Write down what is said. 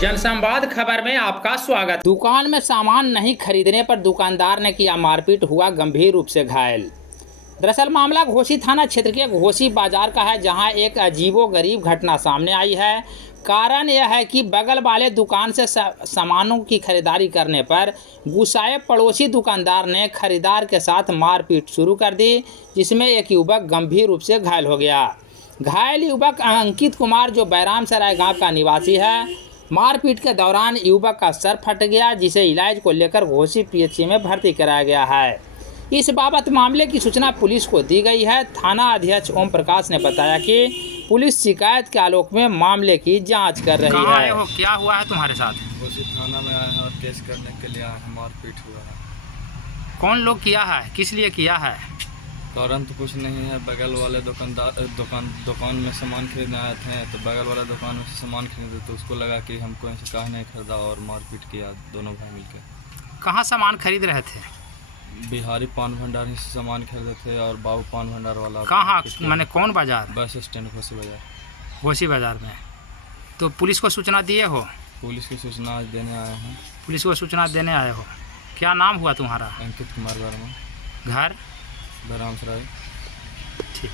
जनसंवाद खबर में आपका स्वागत। दुकान में सामान नहीं खरीदने पर दुकानदार ने किया मारपीट, हुआ गंभीर रूप से घायल। दरअसल मामला घोसी थाना क्षेत्र के घोसी बाजार का है, जहां एक अजीबोगरीब घटना सामने आई है। कारण यह है कि बगल वाले दुकान से सामानों की खरीदारी करने पर गुस्साए पड़ोसी दुकानदार ने खरीदार के साथ मारपीट शुरू कर दी, जिसमें एक युवक गंभीर रूप से घायल हो गया। घायल युवक अंकित कुमार, जो बैराम सराय गाँव का निवासी है। मारपीट के दौरान युवक का सर फट गया, जिसे इलाज को लेकर घोसी पीएचसी में भर्ती कराया गया है। इस बाबत मामले की सूचना पुलिस को दी गई है। थाना अध्यक्ष ओम प्रकाश ने बताया कि पुलिस शिकायत के आलोक में मामले की जांच कर रही है। हो, क्या हुआ है तुम्हारे साथ? घोसी थाना में आए हैं और केस करने के लिए आए हैं। मारपीट हुआ है। कौन लोग किया है, किस लिए किया है? कारण तो कुछ नहीं है। बगल वाले दुकान में सामान खरीदने आए थे, तो बगल वाला दुकान में सामान खरीदे तो उसको लगा कि हमको इनसे काहे नहीं खरीदा और मारपीट किया दोनों भाई मिलकर। कहाँ सामान खरीद रहे थे? बिहारी पान भंडार ही से सामान खरीदे थे और बाबू पान भंडार वाला। कहाँ, मैंने कौन बाजार? बस स्टैंड घोसी बाजार। घोसी बाजार में। तो पुलिस को सूचना दिए हो? पुलिस की सूचना देने आए हैं। पुलिस को सूचना देने आए हो। क्या नाम हुआ तुम्हारा? अंकित कुमार वर्मा, घर? बैराम सराय। ठीक।